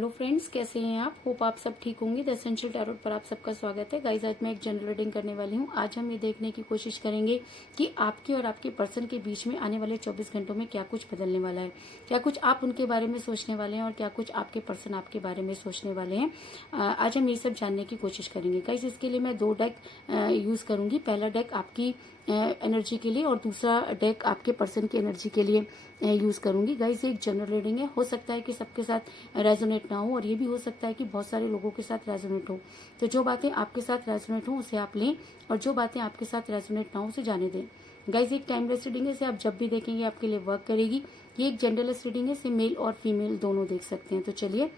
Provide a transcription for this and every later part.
Hello friends, कैसे हैं आप? होप आप सब ठीक होंगे। द एसेंशियल टैरोट पर आप सबका स्वागत है। गाइज, आज मैं एक जनरल रीडिंग करने वाली हूँ। आज हम ये देखने की कोशिश करेंगे कि आपके और आपके पर्सन के बीच में आने वाले 24 घंटों में क्या कुछ बदलने वाला है, क्या कुछ आप उनके बारे में सोचने वाले हैं और क्या कुछ आपके पर्सन आपके बारे में सोचने वाले हैं। आज हम ये सब जानने की कोशिश करेंगे। गाइज, इसके लिए मैं 2 डेक यूज करूंगी। पहला डेक आपकी एनर्जी के लिए और दूसरा डेक आपके पर्सन की एनर्जी के लिए यूज करूंगी। गाइज, एक जनरल रीडिंग है, हो सकता है कि सबके साथ रेजोनेट ना हो और ये भी हो सकता है कि बहुत सारे लोगों के साथ रेजोनेट हो। तो जो बातें आपके साथ रेजोनेट हो उसे आप लें और जो बातें आपके साथ रेजोनेट ना हो उसे जाने दें। गाइज, एक टाइमलेस रीडिंग है, इसे आप जब भी देखेंगे आपके लिए वर्क करेगी। ये एक जेंडरलेस रीडिंग है, इसे मेल और फीमेल दोनों देख सकते हैं। तो चलिए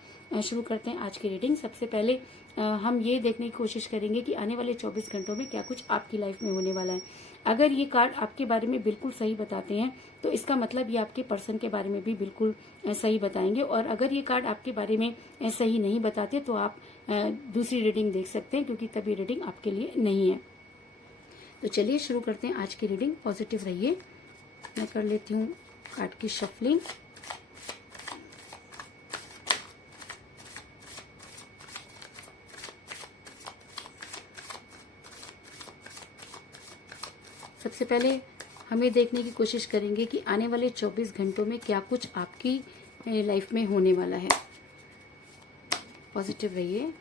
शुरू करते हैं आज की रीडिंग। सबसे पहले हम ये देखने की कोशिश करेंगे कि आने वाले 24 घंटों में क्या कुछ आपकी लाइफ में होने वाला है। अगर ये कार्ड आपके बारे में बिल्कुल सही बताते हैं तो इसका मतलब ये आपके पर्सन के बारे में भी बिल्कुल सही बताएंगे, और अगर ये कार्ड आपके बारे में सही नहीं बताते तो आप दूसरी रीडिंग देख सकते हैं, क्योंकि तब ये रीडिंग आपके लिए नहीं है। तो चलिए शुरू करते हैं आज की रीडिंग। पॉजिटिव रहिए। मैं कर लेती हूँ कार्ड की शफलिंग। सबसे पहले हम ये देखने की कोशिश करेंगे कि आने वाले 24 घंटों में क्या कुछ आपकी लाइफ में होने वाला है। पॉजिटिव रहिए।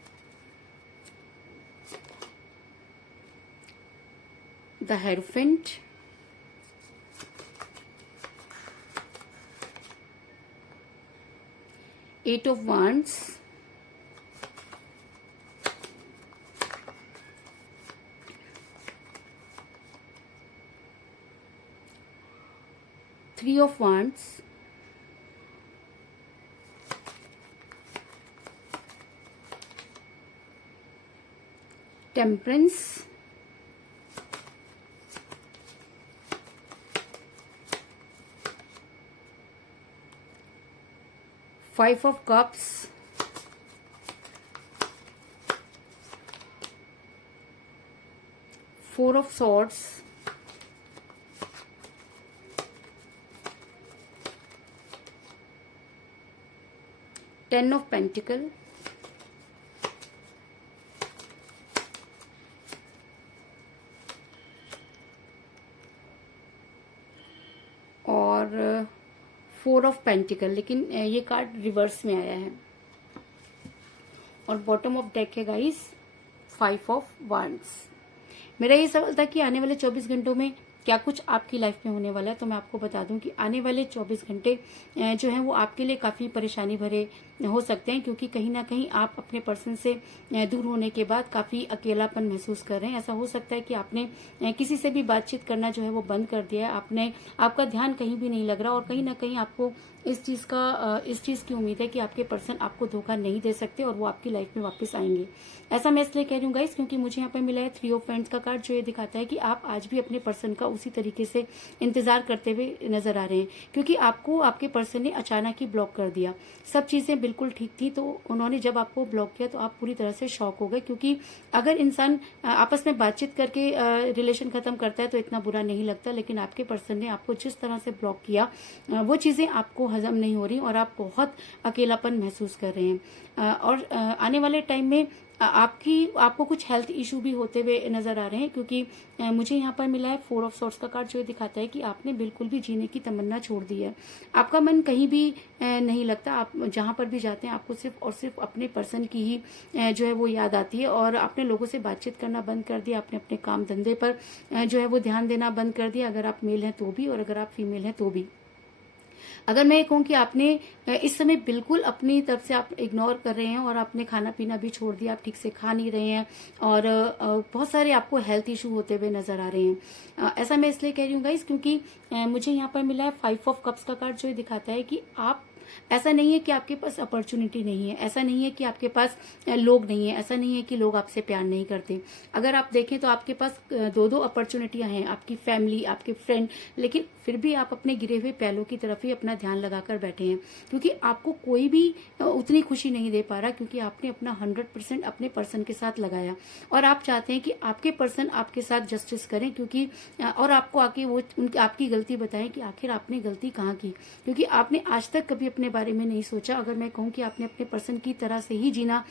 The hierophant, eight of wands, three of wands, temperance, five of cups, four of swords, ten of pentacle, और फोर ऑफ पेंटिकल। लेकिन ये कार्ड रिवर्स में आया है। और बॉटम ऑफ डेक है गाइस फाइव ऑफ वांड्स। मेरा ये सवाल था कि आने वाले 24 घंटों में क्या कुछ आपकी लाइफ में होने वाला है। तो मैं आपको बता दूं कि आने वाले 24 घंटे जो हैं वो आपके लिए काफी परेशानी भरे हो सकते हैं, क्योंकि कहीं ना कहीं आप अपने पर्सन से दूर होने के बाद काफी अकेलापन महसूस कर रहे हैं। ऐसा हो सकता है कि आपने किसी से भी बातचीत करना जो है वो बंद कर दिया है। आपका ध्यान कहीं भी नहीं लग रहा, और कहीं ना कहीं आपको इस चीज की उम्मीद है कि आपके पर्सन आपको धोखा नहीं दे सकते और वो आपकी लाइफ में वापस आएंगे। ऐसा मैं इसलिए कह रही हूँ गाइस, क्योंकि मुझे यहाँ पे मिला है थ्री ऑफ फ्रेंड्स का कार्ड, जो ये दिखाता है कि आप आज भी अपने पर्सन का उसी तरीके से इंतजार करते हुए नजर आ रहे हैं, क्योंकि आपको आपके पर्सन ने अचानक ही ब्लॉक कर दिया। सब चीजें बिल्कुल ठीक थी, तो उन्होंने जब आपको ब्लॉक किया तो आप पूरी तरह से शॉक हो गए, क्योंकि अगर इंसान आपस में बातचीत करके रिलेशन खत्म करता है तो इतना बुरा नहीं लगता, लेकिन आपके पर्सन ने आपको जिस तरह से ब्लॉक किया वो चीजें आपको हजम नहीं हो रही और आप बहुत अकेलापन महसूस कर रहे हैं। और आने वाले टाइम में आपको कुछ हेल्थ इशू भी होते हुए नजर आ रहे हैं, क्योंकि मुझे यहाँ पर मिला है फोर ऑफ सॉर्ड्स का कार्ड, जो दिखाता है कि आपने बिल्कुल भी जीने की तमन्ना छोड़ दी है। आपका मन कहीं भी नहीं लगता। आप जहां पर भी जाते हैं आपको सिर्फ और सिर्फ अपने पर्सन की ही जो है वो याद आती है, और आपने लोगों से बातचीत करना बंद कर दिया। आपने अपने काम धंधे पर जो है वो ध्यान देना बंद कर दिया, अगर आप मेल हैं तो भी और अगर आप फीमेल हैं तो भी। अगर मैं ये कहूँ कि आपने इस समय बिल्कुल अपनी तरफ से आप इग्नोर कर रहे हैं और आपने खाना पीना भी छोड़ दिया, आप ठीक से खा नहीं रहे हैं, और बहुत सारे आपको हेल्थ इशू होते हुए नजर आ रहे हैं। ऐसा मैं इसलिए कह रही हूँ गाइस, क्योंकि मुझे यहाँ पर मिला है फाइव ऑफ कप्स का कार्ड, जो दिखाता है कि आप ऐसा नहीं है कि आपके पास अपॉर्चुनिटी नहीं है, ऐसा नहीं है कि आपके पास लोग नहीं है, ऐसा नहीं है कि लोग आपसे प्यार नहीं करते। अगर आप देखें तो आपके पास दो दो अपॉर्चुनिटियां हैं, आपकी फैमिली, आपके फ्रेंड, लेकिन फिर भी आप अपने गिरे हुए पैलों की तरफ ही अपना ध्यान लगाकर बैठे हैं, क्योंकि आपको कोई भी उतनी खुशी नहीं दे पा रहा, क्योंकि आपने अपना 100% अपने पर्सन के साथ लगाया और आप चाहते हैं कि आपके पर्सन आपके साथ जस्टिस करें, क्योंकि और आपको आके वो आपकी गलती बताएं कि आखिर आपने गलती कहाँ की, क्योंकि आपने आज तक कभी अपने बारे में नहीं सोचा, अगर मैं कहूँ कि आपने अपने पर्सन की तरह से ही जीना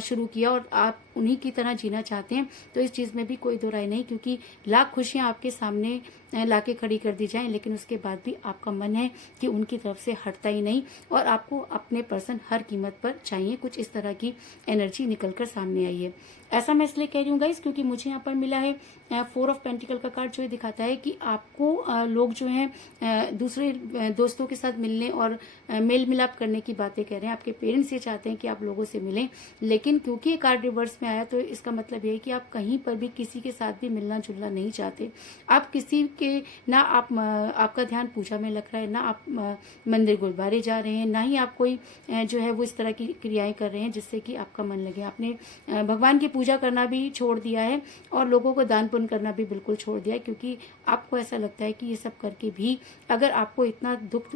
शुरू किया और आप उन्हीं की तरह जीना चाहते हैं, तो इस चीज़ में भी कोई दो राय नहीं, क्योंकि लाख खुशियाँ आपके सामने लाके खड़ी कर दी जाएं, लेकिन उसके बाद भी आपका मन है कि उनकी तरफ से हटता ही नहीं और आपको अपने पर्सन हर कीमत पर चाहिए। कुछ इस तरह की एनर्जी निकल कर सामने आई है। ऐसा मैं इसलिए कह रही हूँ गाइस, क्योंकि मुझे यहाँ पर मिला है 4 ऑफ पेंटिकल का कार्ड, जो ये दिखाता है कि आपको लोग जो हैं दूसरे दोस्तों के साथ मिलने और मेल मिलाप करने की बातें कह रहे हैं। आपके पेरेंट्स ये चाहते हैं कि आप लोगों से मिलें, लेकिन क्योंकि ये कार्ड रिवर्स में आया, तो इसका मतलब ये है कि आप कहीं पर भी किसी के साथ भी मिलना जुलना नहीं चाहते। आप किसी के ना आपका ध्यान पूजा में लग रहा है, ना आप मंदिर गुरुद्वारे जा रहे हैं, ना ही आप कोई जो है वो इस तरह की क्रियाएं कर रहे हैं जिससे कि आपका मन लगे। आपने भगवान की पूजा करना भी छोड़ दिया है और लोगों को दान पुण्य करना भी बिल्कुल छोड़ दिया है, क्योंकि आपको ऐसा लगता है कि ये सब करके भी अगर आपको इतना दुख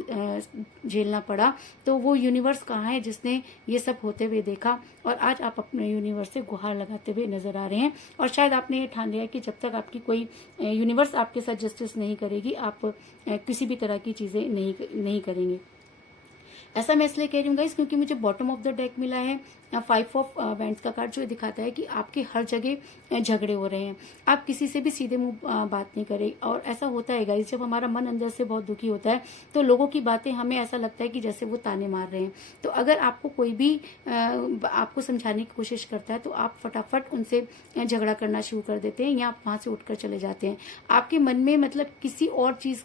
झेलना पड़ा, तो वो यूनिवर्स कहाँ है जिसने ये सब होते हुए देखा। और आज आप अपने यूनिवर्स से गुहार लगाते हुए नजर आ रहे हैं और शायद आपने ये ठान लिया कि जब तक आपकी कोई यूनिवर्स आपके साथ जस्टिस नहीं करेगी, आप किसी भी तरह की चीजें नहीं करेंगे। ऐसा मैं इसलिए कह रही हूँ गाइस, क्योंकि मुझे बॉटम ऑफ द डेक मिला है 5 ऑफ वैंड्स का कार्ड, जो दिखाता है कि आपके हर जगह झगड़े हो रहे हैं। आप किसी से भी सीधे मुंह बात नहीं करें। और ऐसा होता है गाइस, जब हमारा मन अंदर से बहुत दुखी होता है, तो लोगों की बातें हमें ऐसा लगता है कि जैसे वो ताने मार रहे हैं। तो अगर आपको कोई भी आपको समझाने की कोशिश करता है, तो आप फटाफट उनसे झगड़ा करना शुरू कर देते हैं या आप वहां से उठकर चले जाते हैं। आपके मन में मतलब किसी और चीज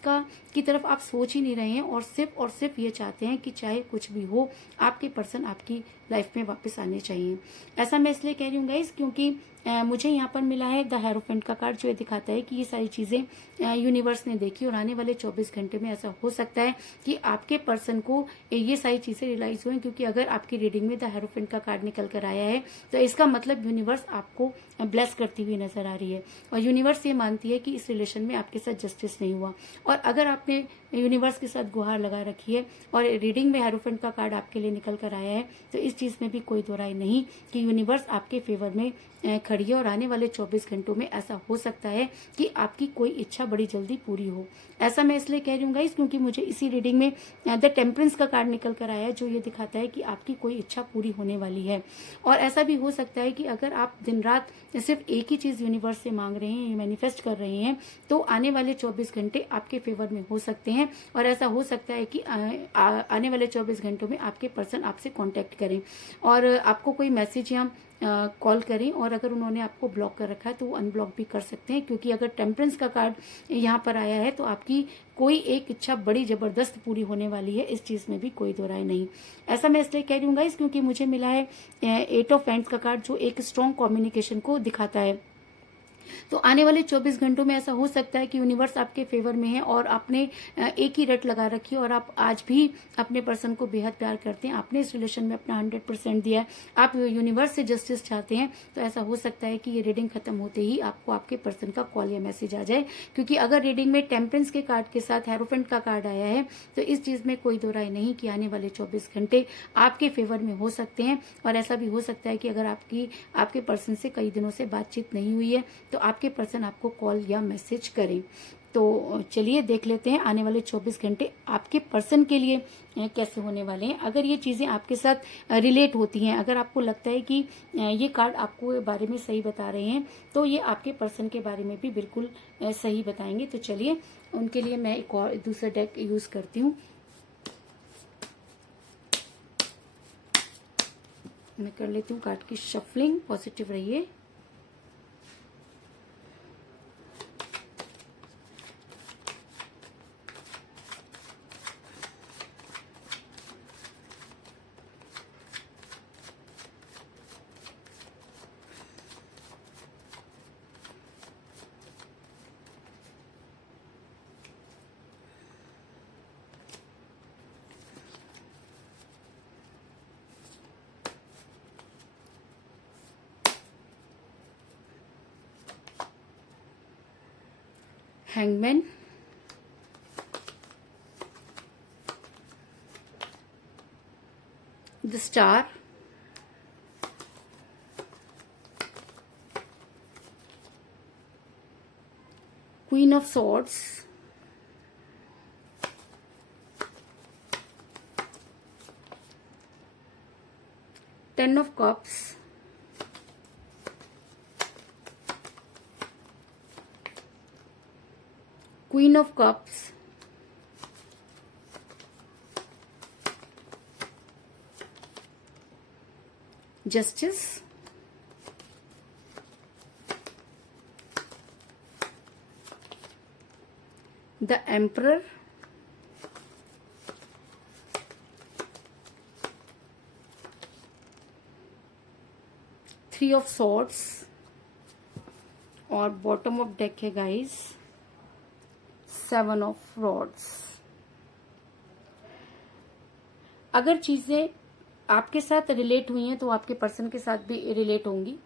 की तरफ आप सोच ही नहीं रहे हैं और सिर्फ ये चाहते हैं कि चाहे कुछ भी हो, आपके पर्सन आपकी लाइफ में वापस आने चाहिए। ऐसा मैं इसलिए कह रही हूँ गाइस, क्योंकि मुझे यहाँ पर मिला है द हेरोफेंट का कार्ड, जो ये दिखाता है कि ये सारी चीजें यूनिवर्स ने देखी और आने वाले 24 घंटे में ऐसा हो सकता है कि आपके पर्सन को ये सारी चीजें रियलाइज हुई। क्योंकि अगर आपकी रीडिंग में द हेरोफेंट का कार्ड निकल कर आया है, तो इसका मतलब यूनिवर्स आपको ब्लेस करती हुई नजर आ रही है और यूनिवर्स ये मानती है कि इस रिलेशन में आपके साथ जस्टिस नहीं हुआ। और अगर आपने यूनिवर्स के साथ गुहार लगा रखी है और रीडिंग में हेरोफेंट का कार्ड आपके लिए निकल कर आया है, तो इस चीज में भी कोई दो राय नहीं कि यूनिवर्स आपके फेवर में खड़ी है और आने वाले 24 घंटों में ऐसा हो सकता है कि आपकी कोई इच्छा बड़ी जल्दी पूरी हो। ऐसा मैं इसलिए कह रही हूँ गाइस, क्योंकि मुझे इसी रीडिंग में द टेम्परेंस का कार्ड निकल कर आया है, जो ये दिखाता है कि आपकी कोई इच्छा पूरी होने वाली है। और ऐसा भी हो सकता है कि अगर आप दिन रात सिर्फ एक ही चीज यूनिवर्स से मांग रहे हैं, मैनिफेस्ट कर रहे हैं, तो आने वाले 24 घंटे आपके फेवर में हो सकते हैं। और ऐसा हो सकता है कि आने वाले 24 घंटों में आपके पर्सन आपसे कांटेक्ट करें और आपको कोई मैसेज या कॉल करें। और अगर उन्होंने आपको ब्लॉक कर रखा है, तो वो अनब्लॉक भी कर सकते हैं, क्योंकि अगर टेम्परेंस का कार्ड यहाँ पर आया है, तो आपकी कोई एक इच्छा बड़ी जबरदस्त पूरी होने वाली है। इस चीज में भी कोई दो राय नहीं। ऐसा मैं इसलिए कह रही हूँ गाइस, क्योंकि मुझे मिला है 8 ऑफ वैंड्स का कार्ड, जो एक स्ट्रॉन्ग कम्युनिकेशन को दिखाता है। तो आने वाले 24 घंटों में ऐसा हो सकता है कि यूनिवर्स आपके फेवर में है और आपने एक ही रट लगा रखी है और आप आज भी अपने पर्सन को बेहद प्यार करते हैं। आपने इस रिलेशन में अपना 100% दिया है, आप यूनिवर्स से जस्टिस चाहते हैं। तो ऐसा हो सकता है कि ये रीडिंग खत्म होते ही आपको आपके पर्सन का कॉल या मैसेज आ जाए, क्योंकि अगर रीडिंग में टेम्परेंस के कार्ड के साथ हेरोफेंट का कार्ड आया है, तो इस चीज में कोई दो राय नहीं कि आने वाले 24 घंटे आपके फेवर में हो सकते हैं। और ऐसा भी हो सकता है कि अगर आपके पर्सन से कई दिनों से बातचीत नहीं हुई है, तो आपके पर्सन आपको कॉल या मैसेज करें। तो चलिए देख लेते हैं आने वाले 24 घंटे आपके पर्सन के लिए कैसे होने वाले हैं। अगर ये चीजें आपके साथ रिलेट होती हैं, अगर आपको लगता है कि ये कार्ड आपको बारे में सही बता रहे हैं, तो ये आपके पर्सन के बारे में भी बिल्कुल सही बताएंगे। तो चलिए उनके लिए मैं एक और दूसरा डेक यूज करती हूँ। मैं कर लेती हूँ कार्ड की शफलिंग। पॉजिटिव रहिए। Hangman, the Star, Queen of Swords, 10 of Cups, Queen of Cups, Justice, the Emperor, Three of Swords, और बॉटम ऑफ डेक है गाइस 7 of Rods। अगर चीजें आपके साथ रिलेट हुई हैं तो आपके पर्सन के साथ भी रिलेट होंगी।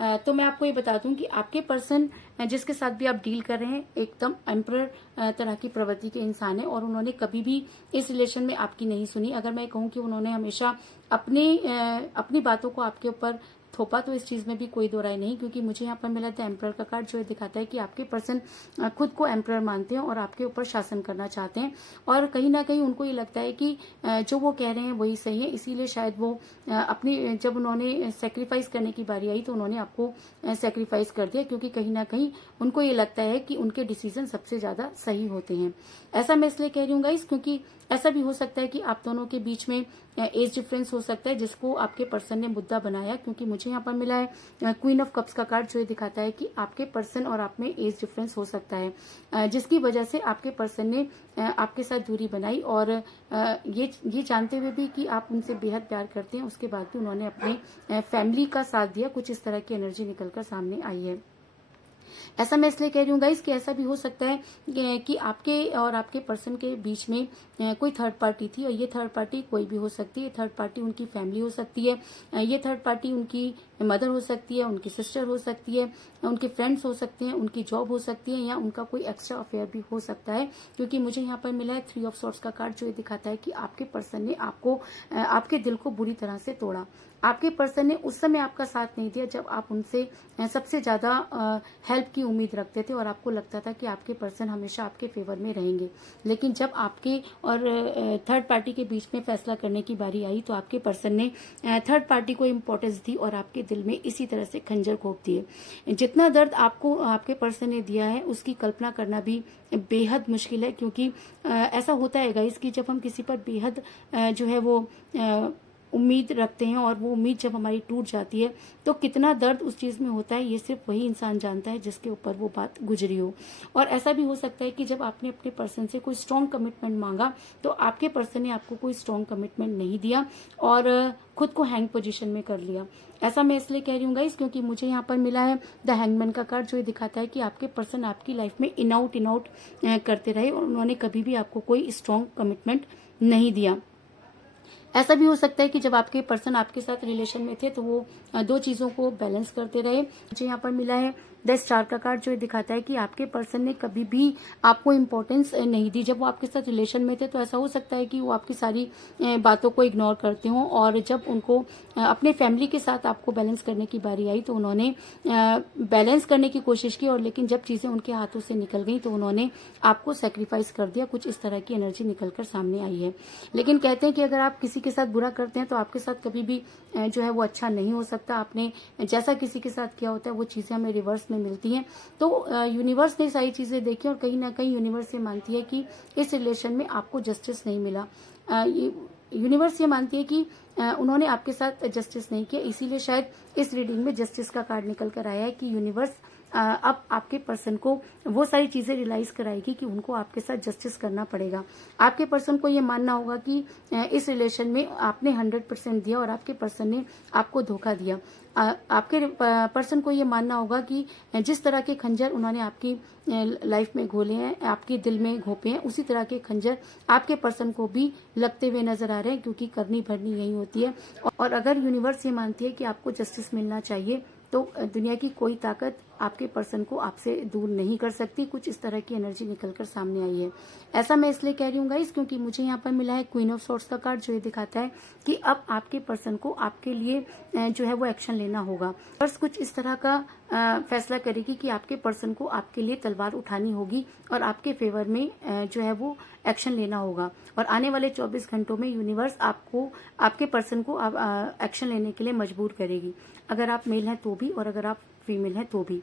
तो मैं आपको ये बता दूं कि आपके पर्सन जिसके साथ भी आप डील कर रहे हैं एकदम एम्परर तरह की प्रवृत्ति के इंसान है और उन्होंने कभी भी इस रिलेशन में आपकी नहीं सुनी। अगर मैं कहूं कि उन्होंने हमेशा अपनी बातों को आपके ऊपर थोपा तो इस चीज में भी कोई दो राय नहीं, क्योंकि मुझे यहाँ पर मिला था एम्परर का कार्ड, जो ये दिखाता है कि आपके पर्सन खुद को एम्परर मानते हैं और आपके ऊपर शासन करना चाहते हैं और कहीं ना कहीं उनको ये लगता है कि जो वो कह रहे हैं वही सही है। इसीलिए शायद वो अपनी जब उन्होंने सेक्रीफाइस करने की बारी आई तो उन्होंने आपको सेक्रीफाइस कर दिया, क्योंकि कहीं ना कहीं उनको ये लगता है कि उनके डिसीजन सबसे ज्यादा सही होते हैं। ऐसा मैं इसलिए कह रही हूँ गाइस क्योंकि ऐसा भी हो सकता है कि आप दोनों के बीच में एज डिफरेंस हो सकता है जिसको आपके पर्सन ने मुद्दा बनाया, क्योंकि मुझे यहाँ पर मिला है क्वीन ऑफ कप्स का कार्ड, जो ये दिखाता है कि आपके पर्सन और आप में एज डिफरेंस हो सकता है जिसकी वजह से आपके पर्सन ने आपके साथ दूरी बनाई और ये जानते हुए भी कि आप उनसे बेहद प्यार करते हैं उसके बाद भी उन्होंने अपने फैमिली का साथ दिया। कुछ इस तरह की एनर्जी निकलकर सामने आई है। ऐसा मैं इसलिए कह रही हूँ गाइस कि ऐसा भी हो सकता है कि आपके और आपके पर्सन के बीच में कोई थर्ड पार्टी थी और ये थर्ड पार्टी कोई भी हो सकती है। थर्ड पार्टी उनकी फैमिली हो सकती है, ये थर्ड पार्टी उनकी मदर हो सकती है, उनकी सिस्टर हो सकती है, उनके फ्रेंड्स हो सकते हैं, उनकी जॉब हो सकती है या उनका कोई एक्स्ट्रा अफेयर भी हो सकता है। क्योंकि मुझे यहाँ पर मिला है 3 ऑफ सॉर्ड्स का कार्ड, जो ये दिखाता है कि आपके पर्सन ने आपको आपके दिल को बुरी तरह से तोड़ा। आपके पर्सन ने उस समय आपका साथ नहीं दिया जब आप उनसे सबसे ज्यादा हेल्प की उम्मीद रखते थे और आपको लगता था कि आपके पर्सन हमेशा आपके फेवर में रहेंगे। लेकिन जब आपके और थर्ड पार्टी के बीच में फैसला करने की बारी आई तो आपके पर्सन ने थर्ड पार्टी को इम्पोर्टेंस दी और आपके दिल में इसी तरह से खंजर घोंप दिए। जितना दर्द आपको आपके पर्सन ने दिया है उसकी कल्पना करना भी बेहद मुश्किल है, क्योंकि ऐसा होता है गाइस कि जब हम किसी पर बेहद जो है वो उम्मीद रखते हैं और वो उम्मीद जब हमारी टूट जाती है तो कितना दर्द उस चीज में होता है ये सिर्फ वही इंसान जानता है जिसके ऊपर वो बात गुजरी हो। और ऐसा भी हो सकता है कि जब आपने अपने पर्सन से कोई स्ट्रॉन्ग कमिटमेंट मांगा तो आपके पर्सन ने आपको कोई स्ट्रॉन्ग कमिटमेंट नहीं दिया और खुद को हैंग पोजीशन में कर लिया। ऐसा मैं इसलिए कह रही हूँ गाइस क्योंकि मुझे यहाँ पर मिला है द हैंगमैन का कार्ड, जो ये दिखाता है कि आपके पर्सन आपकी लाइफ में इन आउट करते रहे और उन्होंने कभी भी आपको कोई स्ट्रॉन्ग कमिटमेंट नहीं दिया। ऐसा भी हो सकता है कि जब आपके पर्सन आपके साथ रिलेशन में थे तो वो दो चीजों को बैलेंस करते रहे। मुझे यहाँ पर मिला है द स्टार का कार्ड, जो दिखाता है कि आपके पर्सन ने कभी भी आपको इम्पोर्टेंस नहीं दी। जब वो आपके साथ रिलेशन में थे तो ऐसा हो सकता है कि वो आपकी सारी बातों को इग्नोर करते हों और जब उनको अपने फैमिली के साथ आपको बैलेंस करने की बारी आई तो उन्होंने बैलेंस करने की कोशिश की और लेकिन जब चीजें उनके हाथों से निकल गई तो उन्होंने आपको सेक्रीफाइस कर दिया। कुछ इस तरह की एनर्जी निकलकर सामने आई है। लेकिन कहते हैं कि अगर आप किसी के साथ बुरा करते हैं तो आपके साथ कभी भी जो है वो अच्छा नहीं हो सकता। आपने जैसा किसी के साथ किया होता है वो चीजें हमें रिवर्स में मिलती हैं। तो यूनिवर्स ने सारी चीजें देखी और कहीं ना कहीं यूनिवर्स ये मानती है कि इस रिलेशन में आपको जस्टिस नहीं मिला। यूनिवर्स ये मानती है कि उन्होंने आपके साथ जस्टिस नहीं किया, इसीलिए शायद इस रीडिंग में जस्टिस का कार्ड निकल कर आया है कि यूनिवर्स अब आपके पर्सन को वो सारी चीजें रियलाइज कराएगी कि उनको आपके साथ जस्टिस करना पड़ेगा। आपके पर्सन को ये मानना होगा कि इस रिलेशन में आपने 100% दिया और आपके पर्सन ने आपको धोखा दिया। आपके पर्सन को ये मानना होगा कि जिस तरह के खंजर उन्होंने आपकी लाइफ में घोले हैं, आपके दिल में घोंपे हैं, उसी तरह के खंजर आपके पर्सन को भी लगते हुए नजर आ रहे हैं, क्योंकि करनी भरनी यही होती है। और अगर यूनिवर्स ये मानती है कि आपको जस्टिस मिलना चाहिए तो दुनिया की कोई ताकत आपके पर्सन को आपसे दूर नहीं कर सकती। कुछ इस तरह की एनर्जी निकलकर सामने आई है। ऐसा मैं इसलिए कह रही हूँ गाइस, क्योंकि मुझे यहाँ पर मिला है क्वीन ऑफ सॉर्ड्स का कार्ड, जो ये दिखाता है कि अब आपके पर्सन को आपके लिए जो है वो एक्शन लेना होगा। बस कुछ इस तरह का फैसला करेगी कि आपके पर्सन को आपके लिए तलवार उठानी होगी और आपके फेवर में जो है वो एक्शन लेना होगा। और आने वाले 24 घंटों में यूनिवर्स आपको, आपके पर्सन को एक्शन लेने के लिए मजबूर करेगी। अगर आप मेल हैं तो भी, और अगर आप फीमेल है तो भी।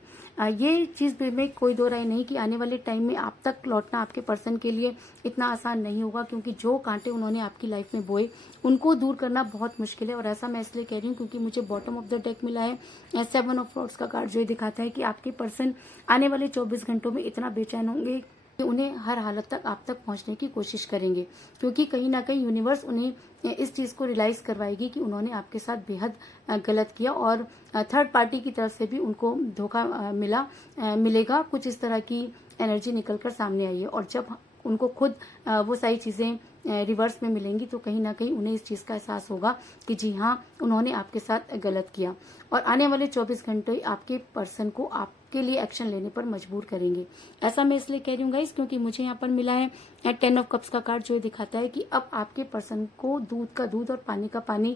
ये चीज में कोई दो राय नहीं कि आने वाले टाइम में आप तक लौटना आपके पर्सन के लिए इतना आसान नहीं होगा, क्योंकि जो कांटे उन्होंने आपकी लाइफ में बोए उनको दूर करना बहुत मुश्किल है। और ऐसा मैं इसलिए कह रही हूँ क्योंकि मुझे बॉटम ऑफ द डेक मिला है 7 ऑफ सॉर्ड्स का कार्ड, जो ये दिखाता है कि आपके पर्सन आने वाले 24 घंटों में इतना बेचैन होंगे कि उन्हें हर हालत तक आप तक पहुंचने की कोशिश करेंगे, क्योंकि कहीं ना कहीं यूनिवर्स उन्हें इस चीज को रियलाइज करवाएगी कि उन्होंने आपके साथ बेहद गलत किया और थर्ड पार्टी की तरफ से भी उनको धोखा मिलेगा। कुछ इस तरह की एनर्जी निकलकर सामने आई है। और जब उनको खुद वो सारी चीजें रिवर्स में मिलेंगी तो कहीं ना कहीं उन्हें इस चीज का एहसास होगा कि जी हाँ, उन्होंने आपके साथ गलत किया। और आने वाले 24 घंटे आपके पर्सन को आपके लिए एक्शन लेने पर मजबूर करेंगे। ऐसा मैं इसलिए कह रही हूँ गाइस क्योंकि मुझे यहाँ पर मिला है 10 ऑफ कप्स का कार्ड, जो दिखाता है कि अब आपके पर्सन को दूध का दूध और पानी का पानी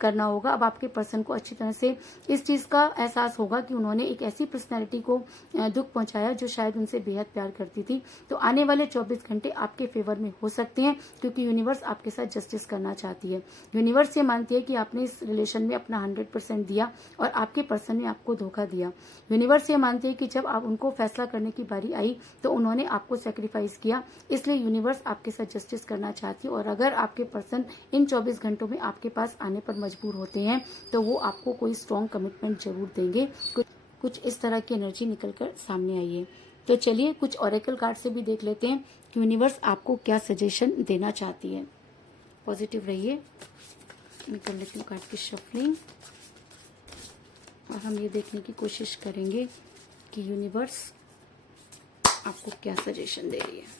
करना होगा। अब आपके पर्सन को अच्छी तरह से इस चीज का एहसास होगा कि उन्होंने एक ऐसी पर्सनैलिटी को दुख पहुंचाया जो शायद उनसे बेहद प्यार करती थी। तो आने वाले 24 घंटे आपके फेवर में हो सकते हैं, क्योंकि यूनिवर्स आपके साथ जस्टिस करना चाहती है। यूनिवर्स ये मानती है कि आपने इस रिलेशन में अपना 100% दिया और आपके पर्सन ने आपको धोखा दिया। यूनिवर्स ये मानती है कि जब आप उनको फैसला करने की बारी आई तो उन्होंने आपको सेक्रीफाइस किया, इसलिए यूनिवर्स आपके साथ जस्टिस करना चाहती है। और अगर आपके पर्सन इन 24 घंटों में आपके पास आने पर मजबूर होते हैं तो वो आपको कोई स्ट्रॉन्ग कमिटमेंट जरूर देंगे। कुछ इस तरह की एनर्जी निकलकर सामने आई है। तो चलिए कुछ ऑरेकल कार्ड से भी देख लेते हैं कि यूनिवर्स आपको क्या सजेशन देना चाहती है। पॉजिटिव रहिए। मैं कर लेती हूँ कार्ड की शफलिंग और हम ये देखने की कोशिश करेंगे कि यूनिवर्स आपको क्या सजेशन दे रही है।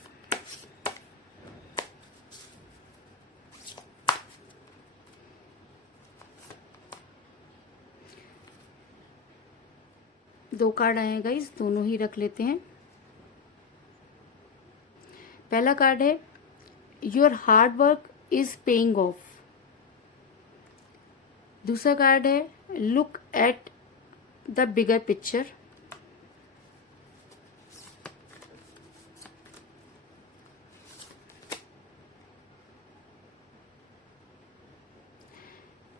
दो कार्ड आए हैं गाइस, दोनों ही रख लेते हैं। पहला कार्ड है your hard work is paying off. दूसरा कार्ड है look at the bigger picture.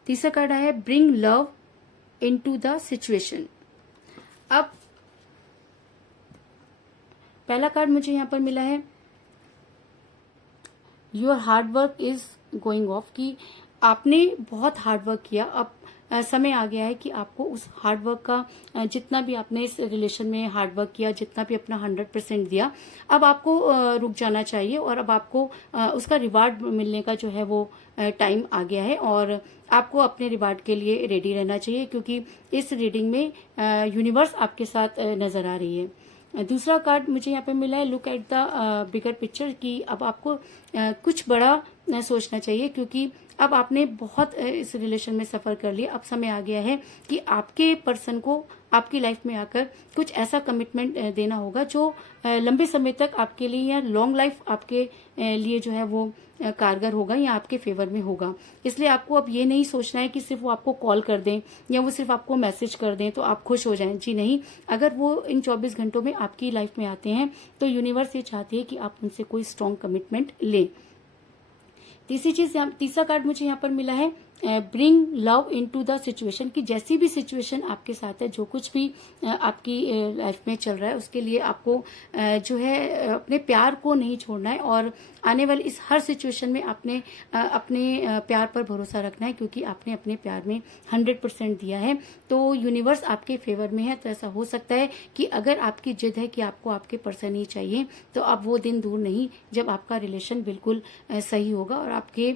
तीसरा कार्ड है bring love into the situation. अब पहला कार्ड मुझे यहां पर मिला है your hard work is going of, कि आपने बहुत हार्ड वर्क किया। अब समय आ गया है कि आपको उस हार्ड वर्क का जितना भी आपने इस रिलेशन में हार्ड वर्क किया, जितना भी अपना 100% दिया, अब आपको रुक जाना चाहिए और अब आपको उसका रिवार्ड मिलने का जो है वो टाइम आ गया है और आपको अपने रिवार्ड के लिए रेडी रहना चाहिए, क्योंकि इस रीडिंग में यूनिवर्स आपके साथ नजर आ रही है। दूसरा कार्ड मुझे यहाँ पे मिला है look at the bigger picture, कि अब आपको कुछ बड़ा सोचना चाहिए, क्योंकि अब आपने बहुत इस रिलेशन में सफर कर लिया। अब समय आ गया है कि आपके पर्सन को आपकी लाइफ में आकर कुछ ऐसा कमिटमेंट देना होगा जो लंबे समय तक आपके लिए या लॉन्ग लाइफ आपके लिए जो है वो कारगर होगा या आपके फेवर में होगा। इसलिए आपको अब ये नहीं सोचना है कि सिर्फ वो आपको कॉल कर दें या वो सिर्फ आपको मैसेज कर दें तो आप खुश हो जाएं। जी नहीं, अगर वो इन 24 घंटों में आपकी लाइफ में आते हैं तो यूनिवर्स ये चाहती है कि आप उनसे कोई स्ट्रॉन्ग कमिटमेंट लें। तीसरा कार्ड मुझे यहाँ पर मिला है bring love into the situation, कि जैसी भी सिचुएशन आपके साथ है, जो कुछ भी आपकी लाइफ में चल रहा है, उसके लिए आपको जो है अपने प्यार को नहीं छोड़ना है और आने वाली इस हर सिचुएशन में आपने अपने प्यार पर भरोसा रखना है, क्योंकि आपने अपने प्यार में 100% दिया है। तो यूनिवर्स आपके फेवर में है। तो ऐसा हो सकता है कि अगर आपकी जिद है कि आपको आपके पर्सन ही चाहिए, तो अब वो दिन दूर नहीं जब आपका रिलेशन बिल्कुल सही होगा और आपके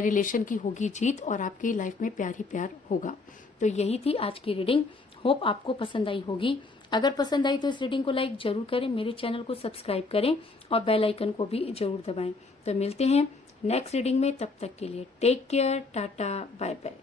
रिलेशन की होगी जीत और आपकी लाइफ में प्यार ही प्यार होगा। तो यही थी आज की रीडिंग। होप आपको पसंद आई होगी। अगर पसंद आई तो इस रीडिंग को लाइक जरूर करें, मेरे चैनल को सब्सक्राइब करें और बेल आइकन को भी जरूर दबाएं। तो मिलते हैं नेक्स्ट रीडिंग में, तब तक के लिए take care, tata, bye bye.